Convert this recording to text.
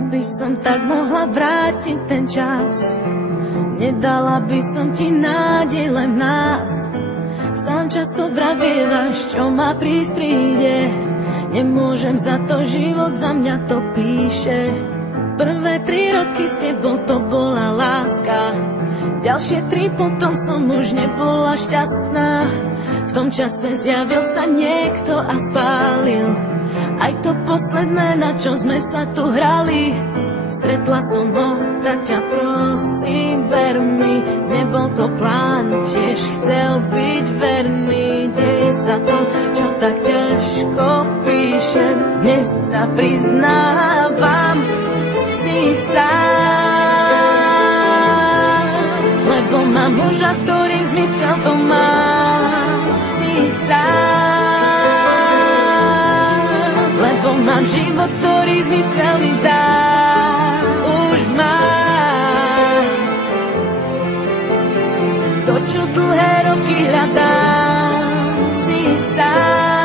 Keby som tak mohla vrátiť ten čas, nedala by som ti nádej len v nás. Sám často vravievaš, čo ma prísť príde. Nemôžem za to, život za mňa to píše. Prvé 3 roky s tebou to bola láska, ďalšie 3 potom som už nebola šťastná. V tom čase zjavil sa niekto a spálil aj to posledné, na čo sme sa tu hrali. Stretla som ho, tak ťa prosím, ver mi, nebol to plán, tiež chcel byť verný. Deje sa to, čo tak ťažko píšem, dnes sa priznávam, si sám, lebo mám muža, s ktorým zmysel to má. Si sám, lebo mám život, ktorý zmysel mi dá. Už mám to, čo dlhé roky hľadám. Si sám,